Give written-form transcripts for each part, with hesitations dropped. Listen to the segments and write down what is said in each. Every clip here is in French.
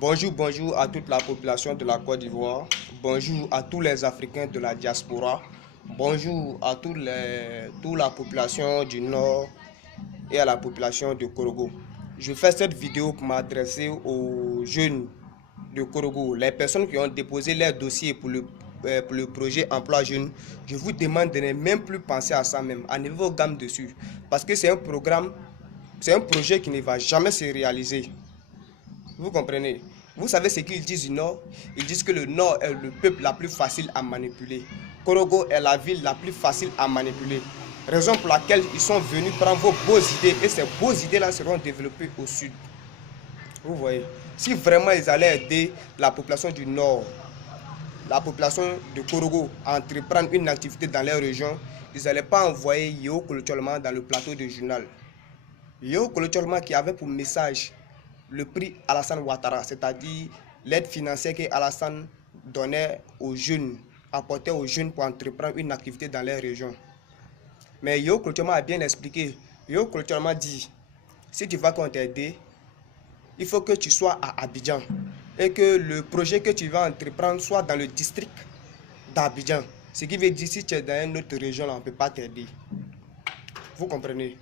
Bonjour à toute la population de la Côte d'Ivoire. Bonjour à tous les Africains de la diaspora. Bonjour à toute la population du Nord et à la population de Korogo. Je fais cette vidéo pour m'adresser aux jeunes de Korogo, les personnes qui ont déposé leur dossier pour le projet emploi jeune. Je vous demande de ne même plus penser à ça même, à niveau gamme dessus. Parce que c'est un projet qui ne va jamais se réaliser. Vous comprenez? Vous savez ce qu'ils disent du Nord? Ils disent que le Nord est le peuple la plus facile à manipuler. Korogo est la ville la plus facile à manipuler. Raison pour laquelle ils sont venus prendre vos beaux idées et ces beaux idées-là seront développées au sud. Vous voyez? Si vraiment ils allaient aider la population du Nord, la population de Korogo à entreprendre une activité dans leur région, ils n'allaient pas envoyer Yo Kolotiolma dans le plateau de journal. Yo Kolotiolma qui avait pour message le prix Alassane Ouattara, c'est-à-dire l'aide financière que Alassane donnait aux jeunes, apportait aux jeunes pour entreprendre une activité dans leur région. Mais Yo Kolotiolma a bien expliqué. Yo Kolotiolma dit, si tu vas t'aider, il faut que tu sois à Abidjan et que le projet que tu vas entreprendre soit dans le district d'Abidjan. Ce qui veut dire si tu es dans une autre région, là, on ne peut pas t'aider. Vous comprenez?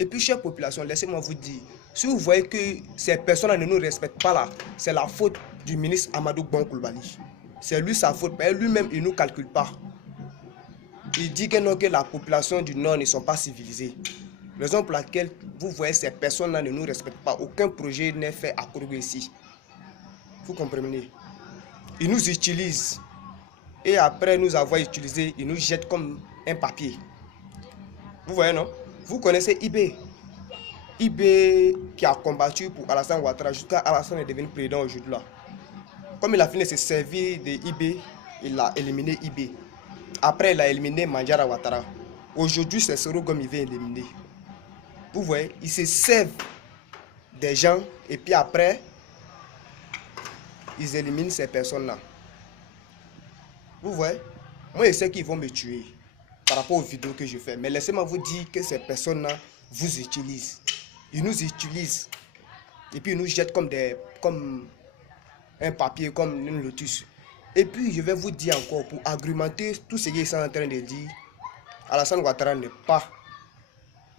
Et puis, chère population, laissez-moi vous dire, si vous voyez que ces personnes ne nous respectent pas là, c'est la faute du ministre Amadou Bon Coulibaly. C'est lui sa faute, mais lui-même, il ne nous calcule pas. Il dit que non, que la population du Nord ne sont pas civilisées. Raison pour laquelle vous voyez ces personnes-là ne nous respectent pas. Aucun projet n'est fait à Korogo ici. Vous comprenez? Ils nous utilisent. Et après nous avoir utilisés, ils nous jettent comme un papier. Vous voyez, non? Vous connaissez IB. IB qui a combattu pour Alassane Ouattara jusqu'à Alassane est devenu président aujourd'hui là. Comme il a fini de se servir de IB, il a éliminé IB. Après, il a éliminé Mandjara Ouattara. Aujourd'hui, c'est Soro Gomes il vient éliminer. Vous voyez, ils se servent des gens et puis après, ils éliminent ces personnes-là. Vous voyez, moi je sais qu'ils vont me tuer par rapport aux vidéos que je fais. Mais laissez-moi vous dire que ces personnes-là vous utilisent. Ils nous utilisent. Et puis ils nous jettent comme un papier, comme une lotus. Et puis je vais vous dire encore, pour argumenter tout ce qu'ils sont en train de dire, Alassane Ouattara n'est pas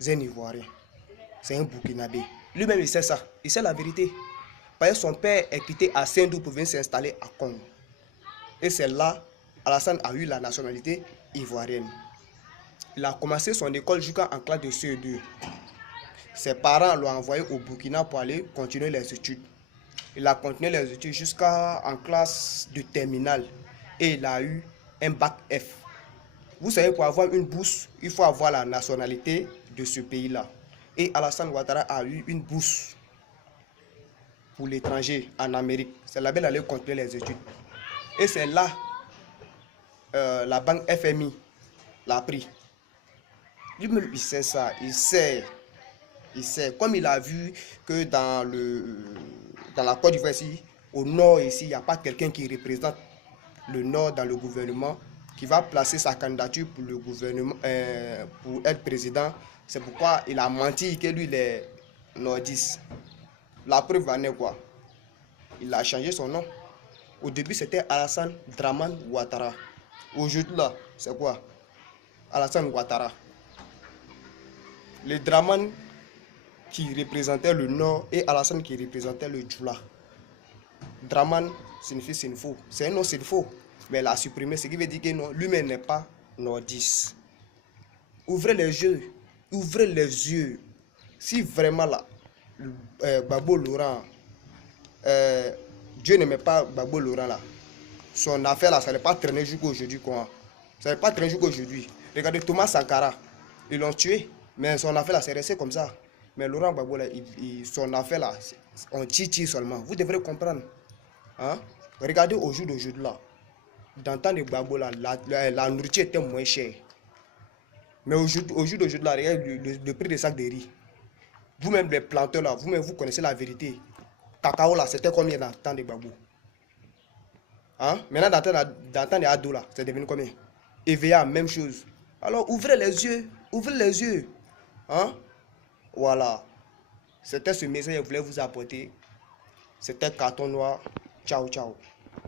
un Ivoirien. C'est un Burkinabé. Lui-même il sait ça. Il sait la vérité. Parce que son père est quitté à Saint-Dou pour venir s'installer à Congo. Et c'est là, Alassane a eu la nationalité ivoirienne. Il a commencé son école jusqu'en classe de CE2. Ses parents l'ont envoyé au Burkina pour aller continuer les études. Il a continué les études jusqu'en classe de terminale. Et il a eu un bac F. Vous savez, pour avoir une bourse, il faut avoir la nationalité de ce pays-là. Et Alassane Ouattara a eu une bourse pour l'étranger en Amérique. C'est là-bas qu'il allait continuer les études. Et c'est là, la banque FMI l'a pris. Lui-même, il sait ça. Il sait. Comme il a vu que dans la Côte d'Ivoire ici, au nord ici, il n'y a pas quelqu'un qui représente le nord dans le gouvernement, qui va placer sa candidature pour le gouvernement, pour être président. C'est pourquoi il a menti que lui, il est nordiste. La preuve en est quoi? Il a changé son nom. Au début, c'était Alassane Dramane Ouattara. Aujourd'hui, là, c'est quoi? Alassane Ouattara. Le Dramane qui représentait le nord et Alassane qui représentait le Djoula. Dramane signifie Sinfo. C'est un nom Sinfo, mais il a supprimé, ce qui veut dire que non, lui-même n'est pas nordiste. Ouvrez les yeux. Ouvrez les yeux. Si vraiment là, Gbagbo Laurent, Dieu n'aimait pas Gbagbo Laurent là, son affaire là, ça n'est pas traîné jusqu'à aujourd'hui. Ça n'est pas traîné jusqu'à aujourd'hui. Regardez Thomas Sankara, ils l'ont tué, mais son affaire là, c'est resté comme ça. Mais Laurent Gbagbo là, son affaire là, on tire seulement. Vous devrez comprendre. Hein? Regardez au jour d'aujourd'hui là, dans le temps de Gbagbo là, la nourriture était moins chère. Mais au jour d'aujourd'hui là, regardez le prix des sacs de riz. Vous-même les planteurs là, vous-même vous connaissez la vérité. Cacao là, c'était combien dans le temps de Gbagbo? Hein? Maintenant, dans le temps des ados là, c'est devenu combien? EVA, même chose. Alors, ouvrez les yeux. Ouvrez les yeux. Hein? Voilà. C'était ce message que je voulais vous apporter. C'était Carton Noir. Ciao, ciao.